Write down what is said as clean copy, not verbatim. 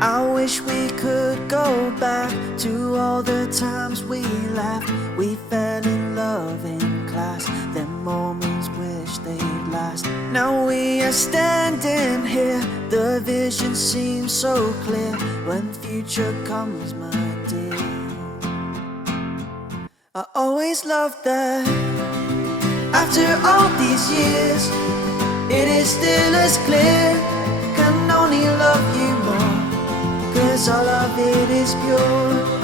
I wish we could go back to all the times we laughed, we fell in love in class. Them moments wish they'd last. Now we are standing here, the vision seems so clear. When future comes, my dear, I always loved that. After all these years, it is still as clear. Can only love you more, 'cause all of it is pure.